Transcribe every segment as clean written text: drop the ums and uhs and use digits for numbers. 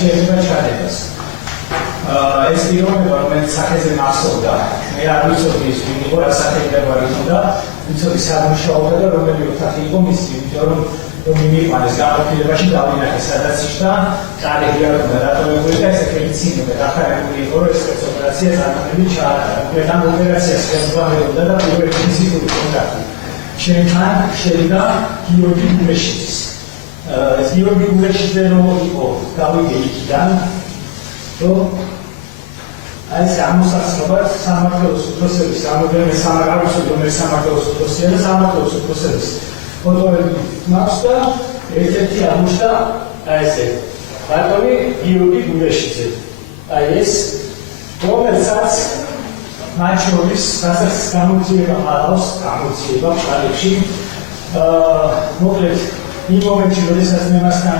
შეიძლება ჩადებას. ეს პიროვნება, რომელიც სახეზე მახსოვდა, მე არ ვიცოდი ის ვინ იყო, რა სახეიდან ვარიქონდა, ვიცოდი სამუშაოა და რომელი ოთახი იყო მისი, იმიტომ რომ მიმიყვანეს გამოფილებაში დავინახე, სადაც იშდა კალები არ უნდა დატოვებული და ესე ფეიცინო და დახარებული იყო, რომ ეს ოპერაცია წარმატებით ჩაატარა. უკეთან ოპერაციას ხელმძღვანელობდა და პირველი ინსტიტუტი კონტაქტი. შენთან შევიდა გიორგი გულეშიძის. გიორგი გულეშიძე რომ იყო, გავიგე იქიდან, რომ აი ეს ამოსახსოვრება სამართლის უფროსების რამოდენიმე სამართლის უფროსია და სამართლის უფროსების ფოტოები მაქვს და ერთ-ერთი აღმოჩნდა აი ესე ბატონი გიორგი გულეშიძე. აი ეს რომელსაც მათ შორის რასაც გამოძიება ჰყავს, გამოძიება ხალხში. მოკლედ იმ მომენტში, როდესაც მე მასთან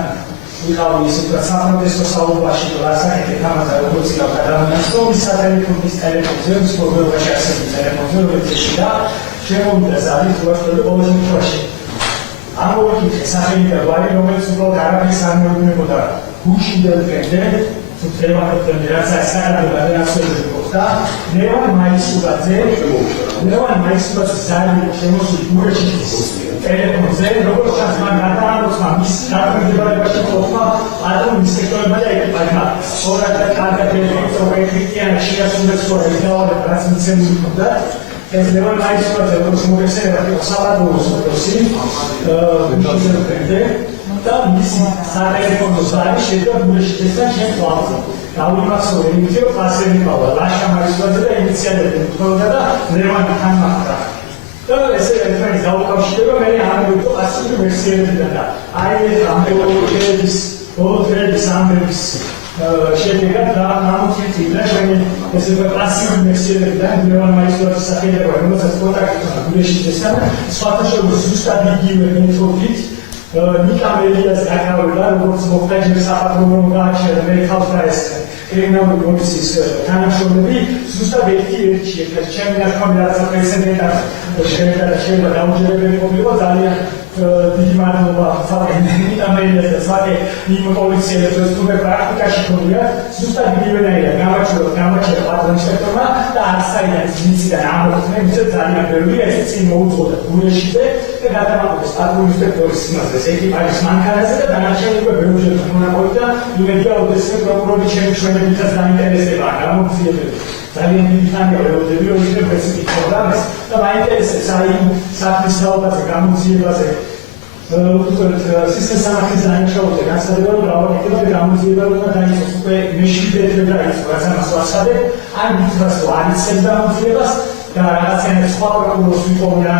ვიყავი ის უფრო საპროტესტო საუბარში, რასაკეთებ ამაზე როგორც იქნება ადამიანს, რომ ის სატელეფონის ტელეფონზე, ის პროგრამაში არსებულ ტელეფონზე, რომელიც და შემოვიდა ზარი თუაშტები ყოველ შემთხვევაში. ამოვიკითხე სახელი და გვარი, რომელიც უბრალოდ არაფერს არ მეუბნებოდა გუშინდელ დღემდე, თუ დღევანდელ რაც საკადრო გადანაცვლები გქონდა, ლევან მაისურაძე ზარი შემოსული გულეშიძის ტელეფონზე, როგორც ჩანს, მან გადაამოწმა მის დაგმდებარებაში ყოფნა ადამიანის სექტორებმა და ეკიპაჟმა. სწორად და კარგად ეკრიტიან შეასრულეს სწორად დავარდა რაც მიცემული ჰქონდა. ეს ლევან მაისურაძე როგორც მოგეხსენება იყო საბადოოს უფროსი და მის სატელეფონო ზარი შედგა გულეშიძესთან შემთხვევაში. დავიმახსოვრე იმით, რომ ფასები ყავდა ლაშა მაისურაძე და ინიციატორი მქონდა და ლევანი თან მახვდა. და ესე ერთმანეთს დაუკავშირდება მე ამბობ ასეთი ვერსიებიდან და აი ეს ამბოლოქების ბოლოქების ამბების შედეგად და გამოჩენილი ჩვენი ესე კლასიკური ვერსიებიდან ლევან მაისურაძის სახელება რომელსაც კონტაქტი ჰქონდა გულეშიძესთან სხვათა შორის ზუსტად იგივე მეთოდით ნიკამელიას დაკავება როგორც მოხდა ჯერ საფრთხო გააჩერა მე ხალხს ეს კრიმინალური პოლიციის თანამშრომლები ზუსტად ერთი ერთ ჩემი ნახმარი რაც პრეზიდენტა შეიძლება დაუჯერებელი ყოფილიყო ძალიან დიდი მადლობა ნიკამელიას და სხვა იმ პოლიციელებს თუმცა პრაქტიკაში ქონია ზუსტად იგივენაირად გამაჩერა პატრონისებმა და არცაიდან მისიდან ამოხდნენ ისე ძალიან ბევრია ეს წინ მოუძღოდა გულეშიძე და გადამაყენეს პატრონისებტორის იმაზე ეკიპაჟის მანქანაზე და დანარჩენები ბევრჯერ მონაპოვიდა იმედია რომ ეს პროკურორი ჩვენებითაც დაინტერესება გამოძიებები ძალიან დიდი ხანია ველოდები რომ ისე პრესიკი პროგრამას და მაინტერესებს აი საქმის საუბარზე გამოძიებაზე სისტემის სამართლის დანიშნულზე განსაზღვრება რომ გავაკეთებთ გამოძიება უნდა დაიწყოს უკვე მეშვიდე დღე დაიწყო რაც ამას ვაცხადებ ან მითხრას რომ არ იცებს გამოძიებას და რაღაცა სხვა პროკურორს ვიპოვია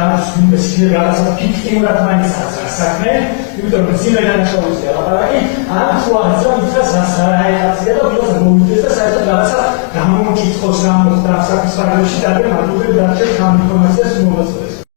ის რაღაცა ფიქტიურად მაინც არის საქმე იმიტომ რომ ძიმე დანიშნულზეა ლაპარაკი ან თუ არც მითხრას აიწყება და ვიღაცა მომიდეს და საერთოდ რაღაცა გამომკითხოს რა მოხდა საფრთხეში და მარტივად დარჩეს ამ ინფორმაციას მომაწვევს